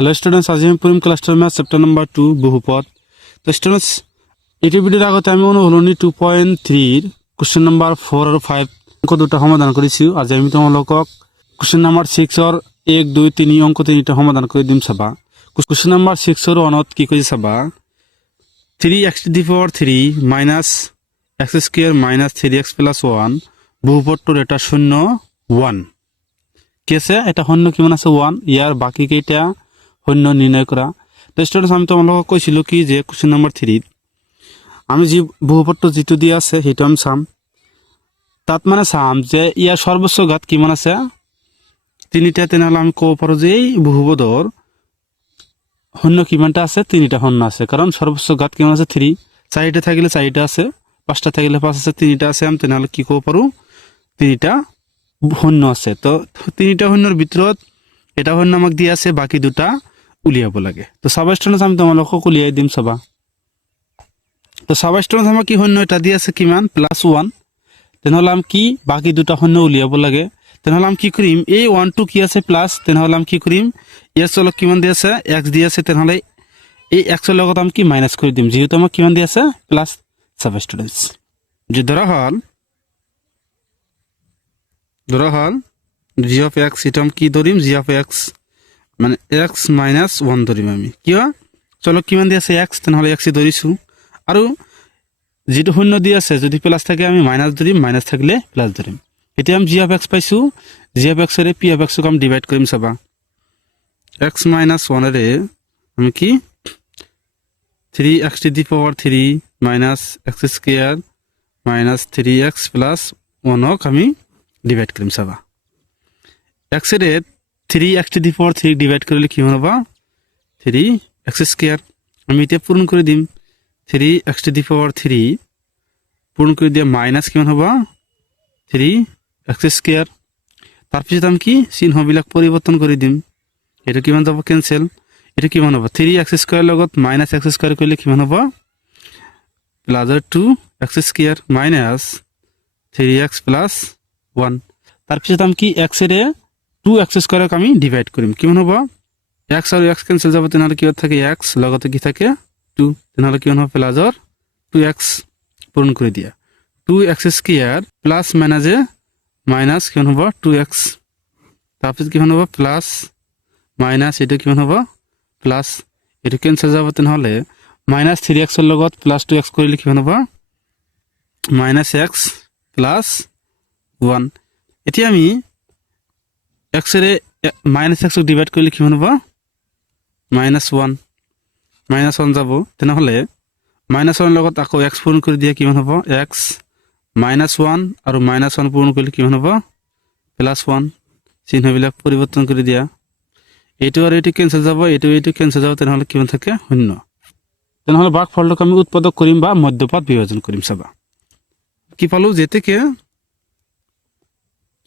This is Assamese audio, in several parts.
হ্যালো স্টুডেন্টস, আজি আমি পড়িম ক্লাস 12 ম্যাথ চ্যাপ্টার নাম্বার 2 বহুপদ। তো স্টুডেন্টস, এই ভিডিওর আগতে আমি অনুশীলনী 2.3 কোশ্চেন নাম্বার 4 আর 5 অঙ্ক দুটা সমাধান করেছি। আজি আমি তোমালোকক কোশ্চেন নাম্বার 6 অর 1 2 3 অঙ্ক তিনিটা সমাধান করে দিম চাবা। কোশ্চেন নাম্বার 6 অর 1 কি কইছে চাবা, 3x to the power 3 minus x square minus 3x plus 1 বহুপদটোৰ এটা শূন্য 1 কি আছে, এটা শূন্য কিমান আছে 1, ইয়াৰ বাকি কেইটা শূন্য নির্ণয় করা। তো স্টুডেন্টস, আমি তোমালোকক কৈছিলো কি যে কোশ্চেন নাম্বার 3 আমি যে বহুপদটো যেটো দিয়া আছে সেইটো আমি চাম। তাত মানে চাম যে ইয়াৰ সৰ্বোচ্চ ঘাত কিমান আছে 3টা, তেনেহলে আমি ক'ব পাৰো যে এই বহুপদৰ শূন্য কিমানটা আছে, 3টা শূন্য আছে, কারণ সর্বোচ্চ ঘাত কিমান আছে 3, 4টা থাকিলে 4টা আছে, 5টা থাকিলে 5 আছে, 3টা আছে, আমি তেনেহলে কি ক'ব পাৰো 3টা শূন্য আছে। তো 3টা শূন্যৰ ভিতৰত এটা শূন্য আমাক দিয়া আছে, বাকি দুটা উলিয়াব লাগে। তো চাবা স্টুডেন্টস, আমি তোমালোকক উলিয়াই দিম চাবা। তো চাবা স্টুডেন্টস, আমাক কি শূন্য এটা দিয়া আছে কিমান +1, তেনেহলে আমি কি বাকি দুটা শূন্য উলিয়াব লাগে। তেনেহলে আমি কি কৰিম, এই 1 টো কি আছে প্লাস, তেনেহলে আমি কি কৰিম ইয়াৰ চলক কিমান দিয়া আছে x দিয়া আছে, তেনেহলে এই x এর লগত আমি কি মাইনাস কৰি দিম, যেহেতু আমাক কিমান দিয়া আছে প্লাস। চাবা স্টুডেন্টস, যে ধৰা হল g of x, এটা আমি কি ধরিম g of x মানে x minus 1 ধরিম আমি। কিয় চলক কিমান দিয়া আছে x, তেনেহলে x ধরিছো, আৰু যেটো শূন্য দিয়া আছে যদি প্লাস থাকে আমি মাইনাস ধরিম, মাইনাস থাকলে প্লাস ধরিম। এতিয়া আমি g of x পাইছো, g of x array p of x ক আমি ডিভাইড কৰিম চাবা। x minus 1 এৰে আমি কি 3x to the power 3 minus x square minus 3x plus 1 ক আমি ডিভাইড কৰিম চাবা। x array 3x to the power 3 divide কৰিলে কি হ'ব 3x square। আমি এটা পূরণ করে দিম, 3x to the power 3 পূরণ করে দিয়ে মাইনাস কিমান হ'ব 3x square। তাৰপিছত আমি কি চিহ্নবিলাক পৰিৱৰ্তন কৰি দিম, এটা কিমান যাব কেনসেল, এটা কিমান হ'ব 3x square লগত মাইনাস x square কৰিলে কিমান হ'ব plus 2x square minus 3x plus 1। তাৰপিছত আমি কি x এৰে 2x square ক আমি ডিভাইড কৰিম, কিমান হ'ব x আৰু x কেনসেল যাব, তেনেহলে কি থাকে x লগতে কি থাকে 2, তেনেহলে কিমান হ'ব প্লাস 2x পূরণ করে দিয়া 2x square প্লাস মাইনাসে মাইনাস কিমান হ'ব 2x, তাৰপিছত কিমান হ'ব প্লাস মাইনাস, এটা কিমান হ'ব প্লাস, এটা কেনসেল যাব, তেনেহলে মাইনাস 3x এর লগত প্লাস 2x কৰিলে কিমান হ'ব মাইনাস x প্লাস 1। এতিয়া আমি x এৰে মাইনাস x ডিভাইড কৰিলে কিমান হ'ব -1, -1 যাব, তেনেহলে -1 লগত আকৌ x পূরণ কৰি দিয়া কিমান হ'ব x -1 আৰু -1 পূৰণ কৰিলে কিমান হ'ব +1, চিহ্নবিলাক পৰিৱৰ্তন কৰি দিয়া, এইটো আৰু এইটো কেনসেল যাব, এইটো কেনসেল যাব, তেনেহলে কিমান থাকে 0। তেনেহলে ভাগফলটোক আমি উৎপাদক কৰিম বা মধ্যপাত বিভাজন কৰিম চাবা। কি পালো যে থেকে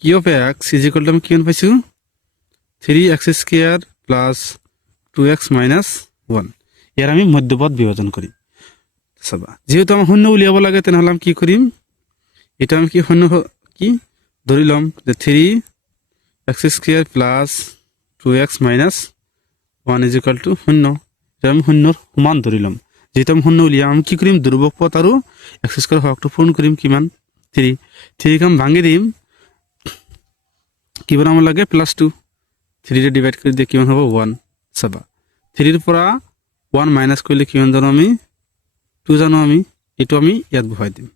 q of x = আমি কিমান পাইছো 3x square plus 2x minus 1, ইয়াৰ আমি মধ্যপদ বিভাজন কৰিম চাবা। যেহেতু আমি শূন্য উলিয়াব লাগে, তেনেহলে আমি কি কৰিম, এটা আমি কি শূন্য কি ধৰি লম যে 3x square plus 2x minus 1 = 0, এটা আমি শূন্যৰ সমান ধৰি লম। যেহেতু আমি শূন্য উলিয়াম, আমি কি কৰিম ধ্ৰুবক পদ আৰু x square হৰকটো পূৰণ কৰিম কিমান 3 ক আমি ভাঙি দিম, কি বনাব লাগে +2, 3 ৰে ডিভাইড কৰি দিয়ে কিমান হ'ব 1 চাবা। 3 ৰ পৰা 1 মাইনাস কৰিলে কিমান জানো আমি 2 জানো, আমি এইটো আমি ইয়াত বহাই দিম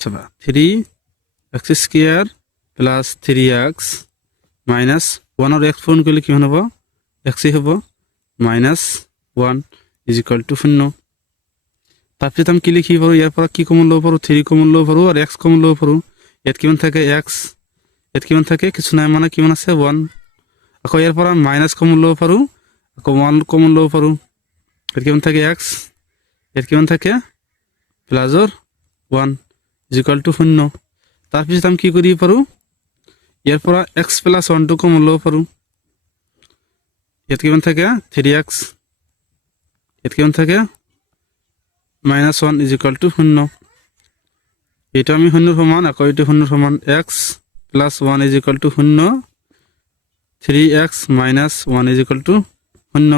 চাবা। 3x square plus 3x minus 1 আৰু x পূৰণ কৰিলে কিমান হ'ব x হ'ব -1 = 0। তাৰপিছত আমি কি লিখিব পাৰো, ইয়াৰ পৰা কি কমন ল'ব পাৰো 3 কমন ল'ব পাৰো আৰু x কমন ল'ব পাৰো। ইয়াত কিমান থাকে x, ইয়াত কিমান থাকে কিছু নাই, মানে কিমান আছে 1, আকৌ ইয়াৰ পৰা মাইনাস কমন ল'ব পাৰো, আকৌ 1 কমন ল'ব পাৰো, ইয়াত কিমান থাকে x, ইয়াত কিমান থাকে +1 = 0। তাৰপিছত আমি কি কৰিব পাৰো, ইয়াৰ পৰা x + 1 টো কমন ল'ব পাৰো, ইয়াত কিমান থাকে 3x, ইয়াত কিমান থাকে -1 = 0, এইটো আমি 0 সমান, আকৌ এইটো 0 সমান, x + 1 = 0, 3x - 1 = শূন্য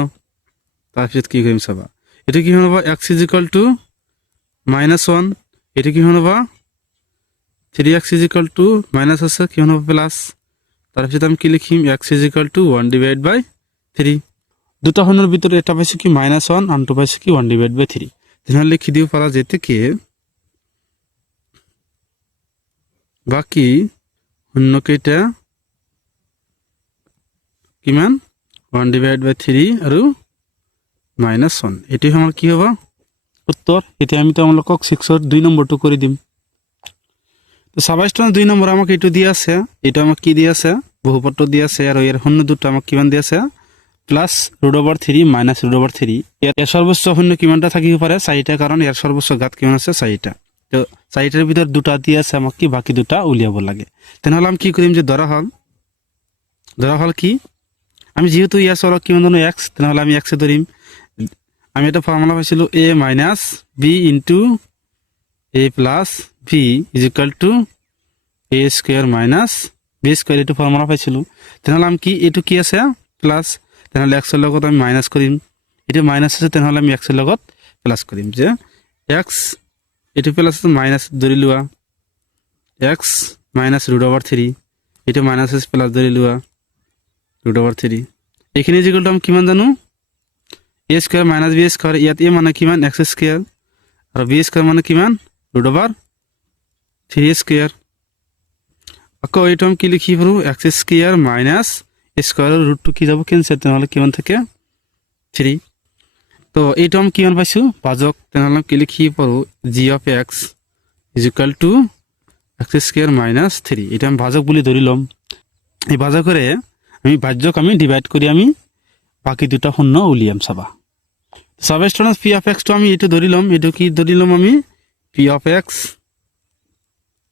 তাৰপিছত কি কৰিম চাবা এইটো কি হ'ব x = -1 এইটো কি হ'ব 3x = মাইনাস আছে কি হ'ব প্লাস তাৰপিছত আমি কি লিখিম x = 1/3 দুটা শূন্যৰ ভিতৰত এটা পাইছো কি -1 আনটো পাইছো কি 1/3 তেনেহ'লে লিখি দিব পাৰা যেতে কি বাকি শূন্য কেইটা কিমান 1/3 আৰু -1 এটি আমাৰ কি হ'ব উত্তৰ এতিয়া আমি তোমালোকক 6 ৰ 2 নম্বৰটো কৰি দিম তো সাবাইস্টন 2 নম্বৰ আমাক এটো দিয়া আছে এটা আমাক কি দিয়া আছে বহুপদটো দিয়া আছে আৰু এর শূন্য দুটো আমাক কিমান দিয়া আছে +√3 -√3 এর সর্বোচ্চ শূন্য কিমানটা থাকিব পারে 4টা কারণ এর সর্বোচ্চ ঘাত কিমান আছে 4টা তো 4টার ভিতর দুটা দিয়া আছে আমাক কি বাকি দুটা উলিয়াব লাগে তেনেহলে আমি কি কৰিম যে ধরা হল কি আমি যেহেতু ইয়ার সরক কিমান জানো x তেনেহলে আমি x এ ধরিম আমি এটা ফর্মুলা পাইছিল a - b * a + b = a² - b² এটো ফর্মুলা পাইছিল তেনেহলে আমি কি এটো কি আছে প্লাস তেনেহলে x এর লগত আমি মাইনাস করিম এটো মাইনাস আছে তেনেহলে আমি x এর লগত প্লাস করিম যে x এটো প্লাস মাইনাস ধরি লওয়া x - √3 এটো মাইনাস আছে প্লাস ধরি লওয়া √3 এখানে যেগুলো আমি কিমান জানো a² - b² ইয়াত a মানে কিমান x² আর b² মানে কিমান √3² আকৌ এইটো আমি কি লিখি পাৰো x² - a² √2 কি যাব ক্যান্সেল তেনেহলে কিমান থাকে 3 তো এইটো আমি কিমান পাইছো ভাজক তেনেহলে কি লিখি পাৰো g of x = x² - 3 এটা আমি ভাজক বুলি ধৰি লম এই ভাজকৰে আমি ভাজ্যক আমি ডিভাইড কৰি আমি বাকি দুটা শূন্য উলিয়াম চাবা সাবস্টিটিউশন p of x তো আমি এটো ধৰি লম এটো কি ধৰি লম আমি p of x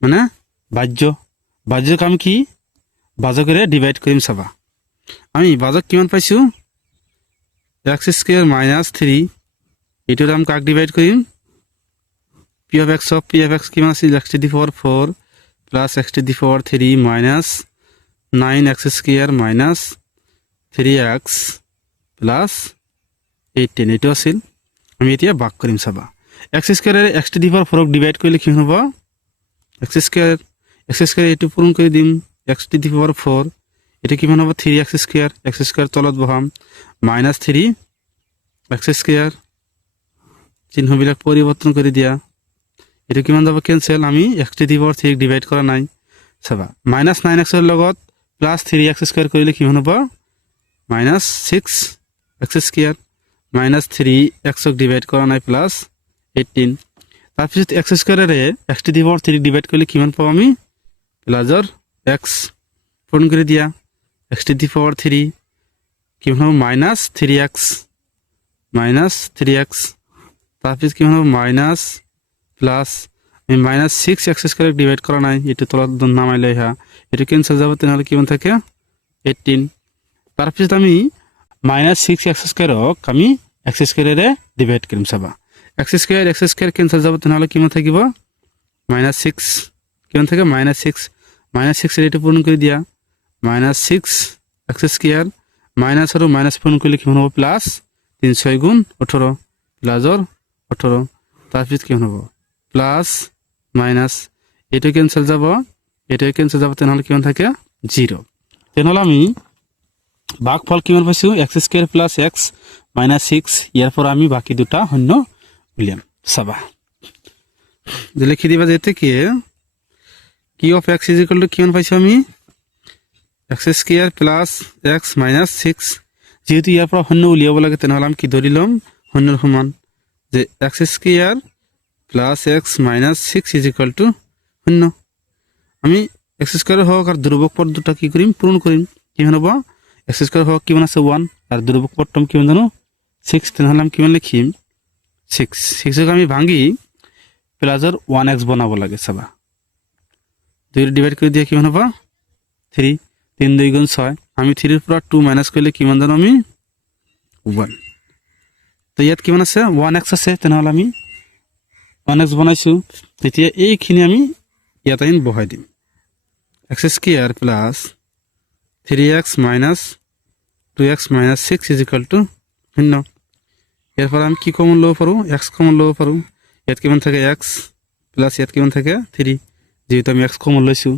মানে ভাজ্যক আমি কি ভাজকৰে ডিভাইড কৰিম চাবা আমি ভাজক কিমান পাইছো x² - 3 এটোৰ আমি কাক ডিভাইড কৰিম p of x কিমান আছিল x⁴ + x⁴ - 9x² - 3x + 18 এটো আছিল আমি এতিয়া ভাগ কৰিম চাবা x² এৰ x⁴ ডিভাইড কৰিলে কি হ'ব x² এটো পূৰণ কৰি দিম x⁴ এটা কিমান হ'ব 3x², x² তলত বহাম -3x² চিহ্নবিলাক পরিবর্তন করে দিয়া এটা কিমান যাব ক্যান্সেল আমি x⁴ ডিভাইড করা নাই চাবা -9x এর লগত +3x² কৰিলে কিমান হ'ব -6x² -3x ডিভাইড কৰা নাই +18 তাৰপিছত x² এৰে x⁴ ডিভাইড কৰিলে কিমান পাম আমি প্লাসৰ x পূৰণ কৰে দিয়া x⁴ কিমান হ'ব -3x তাৰপিছত কিমান হ'ব মাইনাস প্লাস আমি -6x² ডিভাইড করা নাই এটো তলত নামাইলে হা এটো ক্যান্সেল যাব তেনেহলে কিমান থাকে 18 তাৰপিছত আমি -6x² আমি x² এৰে ডিভাইড কৰিম চাবা x² ক্যান্সেল যাব তেনেহলে কিমান থাকিব -6 কিমান থাকে -6 এর এটো পূরণ করে দিয়া -6x² মাইনাস আৰু মাইনাস পূৰণ কৰলে কিমান হ'ব প্লাস 3 6 গুণ 18 প্লাসৰ 18 তাৰপিছত কি হ'ব প্লাস মাইনাস এটো ক্যান্সেল যাব তেনেহলে কিমান থাকে 0 তেনেহলে আমি ভাগফল কিমান পাইছো x² + x - 6 ইয়াৰ পৰা আমি বাকি দুটা শূন্য উলিয়াম চাবা যে লিখি দিবা যেতে কি q of x = কিমান পাইছো আমি x² + x - 6 যেহেতু ইয়াৰ পৰা শূন্য উলিয়াব লাগে তেনেহলে আমি কি ধৰি লম শূন্যৰ সমান যে x² + x - 6 = 0 আমি x² হওক আর ধ্রুবক পদ দুটা কি করিম পূরণ করিম কিমান হ'ব x² হওক কিমান আছে 1 আর ধ্রুবক পদটো কিমান জানো 6 তেনেহলে আমি কিমান লিখিম 6ক আমি ভাঙি প্লাসৰ 1x বনাব লাগে চাবা 2 ডিভাইড কৰি দিয়া কিমান হ'ব 3 3 2 গুণ 6 আমি 3 ৰ পৰা 2 মাইনাস কৰিলে কিমান জানো আমি 1 তো ইয়াত কিমান আছে 1x আছে তেনেহলে আমি 1x বনাইছো তেতিয়া এইখিনি আমি ইয়াত আইন বহাই দিম x² + 3x - 2x - 6 = শূন্য। এরপর আমি কি কমন ল'ব পাৰোঁ, এক্স কমন ল'ব পাৰোঁ। ইয়াত কিমান থাকে এক্স প্লাছ ইয়াত কিমান থাকে 3, যেহেতু আমি এক্স কমন লৈছোঁ।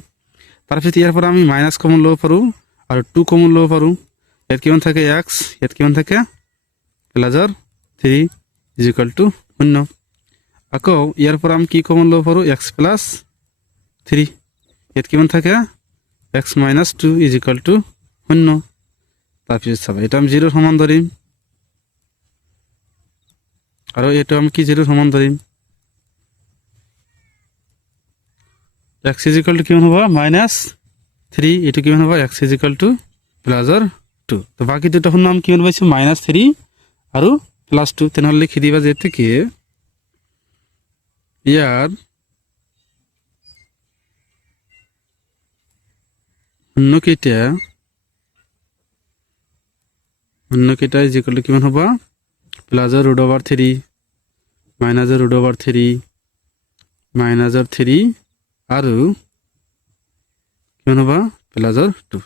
তাৰপিছত ইয়াৰ পৰা আমি মাইনাছ কমন ল'ব পাৰোঁ আৰু 2 কমন ল'ব পাৰোঁ। ইয়াত কিমান থাকে এক্স, ইয়াত কিমান থাকে প্লাছৰ 3 = 0। আকৌ ইয়াৰ পৰা আমি কি কমন ল'ব পাৰোঁ, এক্স প্লাছ 3। ইয়াত কিমান থাকে এক্স মাইনাছ 2 = 0। তাৰপিছত চাবা এটা আমি 0 সমান ধৰিম আৰু এইটো আমি কি 0 সমান ধৰিম। এক্স = কিমান হ'ব -3, এইটো কিমান হ'ব এক্স = প্লাছৰ 2। তো বাকী দুটা শূন্য আমি কিমান পাইছোঁ -3 আৰু +2। তেনেহ'লে লিখি দিবা যে থেকে ইয়াৰ শূন্যকেইটা কিমান হ'ব প্লাছৰ √3 মাইনাছৰ √3 মাইনাছৰ 3 আৰু কিমান হ'ব প্লাছৰ 2।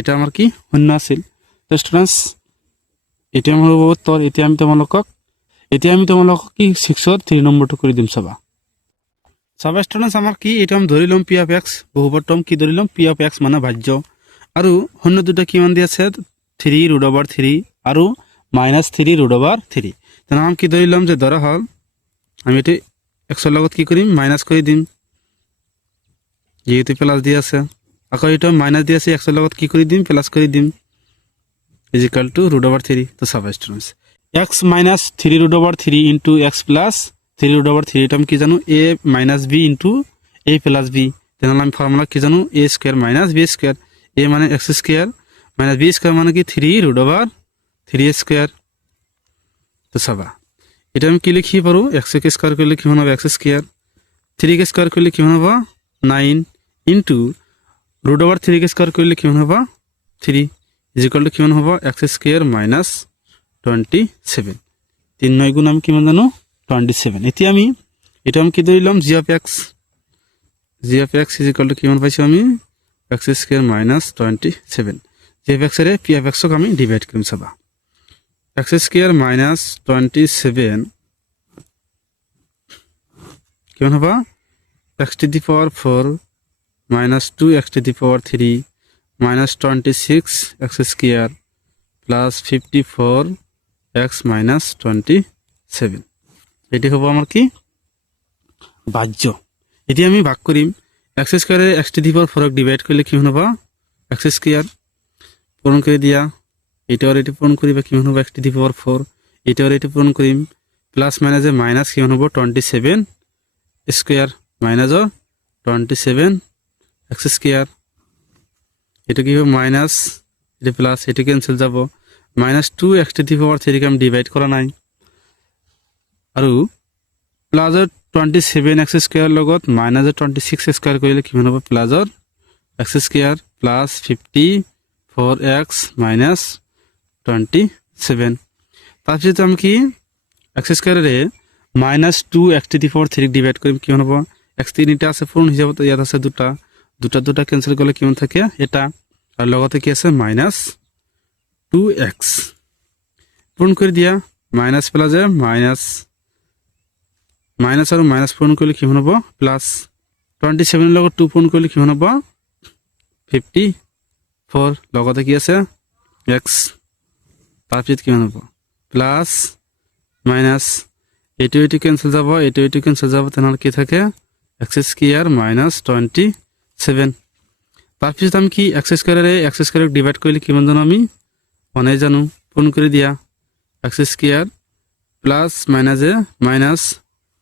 এটা আমাৰ কি শূন্য আছিল। তো ষ্টুডেণ্টছ এতিয়া আমাৰ হ'ব উত্তৰ। এতিয়া আমি তোমালোকক কি 6ৰ 3 নম্বৰটো কৰি দিম। চাবা ষ্টুডেণ্টছ আমাৰ কি এইটো আমি ধৰি ল'ম p(x) বহুপদম কি ধৰি ল'ম p(x) মানে ভাজ্য। আৰু শূন্য দুটা কিমান দি আছে 3√3 আৰু -3√3। তেনেহ'লে আমি কি ধৰি ল'ম যে ধৰা হ'ল আমি এইটো এক্সৰ লগত কি কৰিম মাইনাছ কৰি দিম, যেহেতু প্লাছ দি আছে। আকৌ এইটো মাইনাছ দি আছে, এক্সৰ লগত কি কৰি দিম প্লাছ কৰি দিম = √3। তো চাবা students x - 3√3 into x plus 3√3 এটা আমি কি জানো a - b into a plus b। তেনেহ'লে আমি ফৰ্মুলা কি জানো a² - b²। a মানে x² -b² মানে কি 3√3² তো চাবা এটা আমি কি লিখি পাৰোঁ x² কৰিলে কিমান হ'ব x², 3² কৰিলে কিমান হ'ব 9 ইনটু √3² কৰিলে কিমান হ'ব 3 = কিমান হ'ব x² - 27। 3 9 গুণ আমি কিমান জানো 27। এতিয়া আমি এটা আমি কি ধৰি ল'ম g(x) = কিমান পাইছোঁ আমি x² - 27। g(x) ৰে p(x) আমি ডিভাইড কৰিম। চাবা x² - 27 কিমান হ'ব x⁴ - 2x⁴ -26x² plus 54x - 27। এটি হ'ব আমাৰ কি ভাজ্য। এতিয়া আমি ভাগ কৰিম x² ৰে x⁴ ডিভাইড কৰিলে কিমান হ'ব x²। পূৰণ কৰি দিয়া এইটো আৰু এইটো পূৰণ কৰিবা কিমান হ'ব x⁴। এইটো আৰু এইটো পূৰণ কৰিম প্লাছ মাইনাছে মাইনাছ কিমান হ'ব 27² মাইনাছৰ 27x²। এইটো কি হ'ব মাইনাছ, এইটো প্লাছ, এইটো কেঞ্চেল যাব -2x⁴ আমি ডিভাইড কৰা নাই আৰু প্লাছৰ 27x² লগত মাইনাছৰ 26x² কৰিলে কিমান হ'ব প্লাছৰ x² প্লাছ 54x - 27। তাৰপিছত আমি কি x² ৰে -2x⁴ ডিভাইড কৰিম কিমান হ'ব x 3টা আছে পূৰণ হিচাপত ইয়াত আছে দুটা কেঞ্চেল কৰিলে কিমান থাকে এটা আৰু লগতে কি আছে -2x পূৰণ কৰি দিয়া মাইনাছ প্লাছে মাইনাছ আৰু মাইনাছ পূৰণ কৰিলে কিমান হ'ব প্লাছ 27 লগত 2 পূৰণ কৰিলে কিমান হ'ব 54 লগতে কি আছে x। তাৰপিছত কিমান হ'ব প্লাছ মাইনাছ এইটো কেঞ্চেল যাব, এইটো কেঞ্চেল যাব। তেনেহ'লে কি থাকে x² - 27। তাৰপিছত আমি কি x² ৰে x² ডিভাইড কৰিলে কিমান জানো আমি 1 জানো। পূৰণ কৰি দিয়া x² প্লাছ মাইনাছে মাইনাছ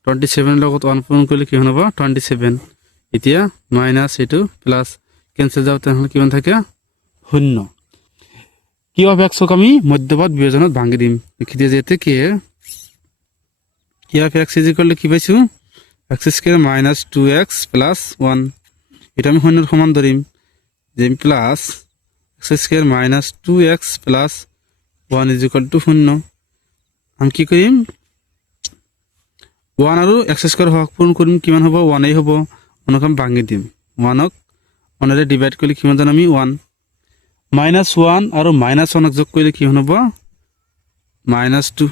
27 লগত 1 পূৰণ কৰিলে কিমান হ'ব 27। এতিয়া মাইনাছ এইটো প্লাছ কেঞ্চেল যাব, তেনেহ'লে কিমান থাকে 0। কি হ'ব x-ক আমি মধ্যপদ বিয়োজনত ভাঙি দিম। লিখি দিয়া যে কি f(x) = কি পাইছোঁ x² - 2x প্লাছ 1। এটা আমি 0 সমান ধৰিম যে প্লাছ x² - 2x প্লাছ 1 = 0। আমি কি কৰিম 1 আৰু x² হওক পূৰণ কৰিম কিমান হ'ব 1 হ'ব। 1ক আমি ভাঙি দিম, 1ক 1ৰে ডিভাইড কৰিলে কিমান জানো আমি 1 -1 আৰু -1ক যোগ কৰিলে কিমান হ'ব -2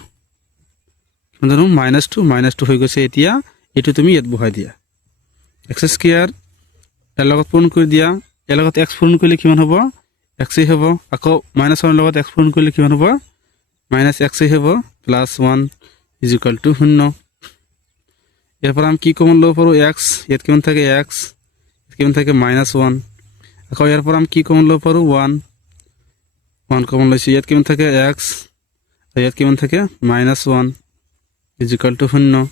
কিমান ধৰো -2 হৈ গৈছে এতিয়া এইটো তুমি ইয়াত বহাই দিয়া x স্কয়াৰ এৰ লগত পূৰণ কৰি দিয়া এৰ লগত x পূৰণ কৰিলে কিমান হ'ব x হ'ব আকৌ -1 এৰ লগত x পূৰণ কৰিলে কিমান হ'ব -x হ'ব +1 = 0 এরপর আমি কি কমন লব পারো x ইয়াত কিমান থাকে x কিমান থাকে -1 আকৌ এরপর আমি কি কমন লব পারো 1 কমন লৈছো ইয়াত কিমান থাকে x ইয়াত কিমান থাকে -1 = 0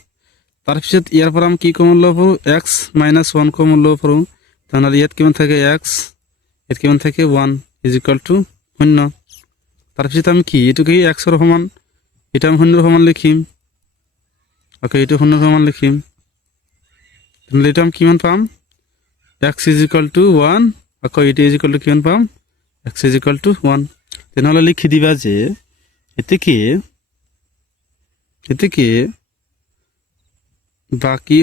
তাৰপিছত ইয়াৰ পৰা আমি কি কমন লব পাৰো x - 1 কমন লব পাৰো তাহলে ইয়াত কিমান থাকে x ইয়াত কিমান থাকে 1 = 0 তাৰপিছত আমি কি এটো কি x এর সমান এটা আমি 0 এর সমান লিখিম ওকে এটা 0 এর সমান লিখিম তাহলে এটা আমি কিমান পাম x = 1 আকৌ এটা = কিমান পাম x = 1 তাহলে লিখি দিবা যে এতে কি বাকি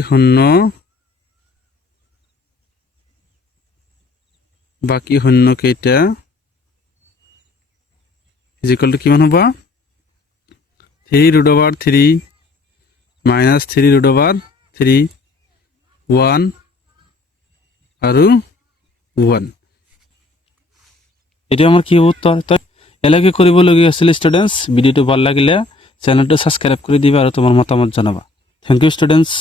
শূন্য কেইটা = কিমান হ'ব 3√3 -3√3 1 আৰু 1 এটা আমাৰ কি উত্তৰ তো এলাকে কৰিবলগীয়া আছিল স্টুডেন্টস ভিডিওটো ভাল লাগিলে চ্যানেলটো সাবস্ক্ৰাইব কৰি দিবা আৰু তোমাৰ মতামত জনাবা থ্যাংক ইউ স্টুডেন্টস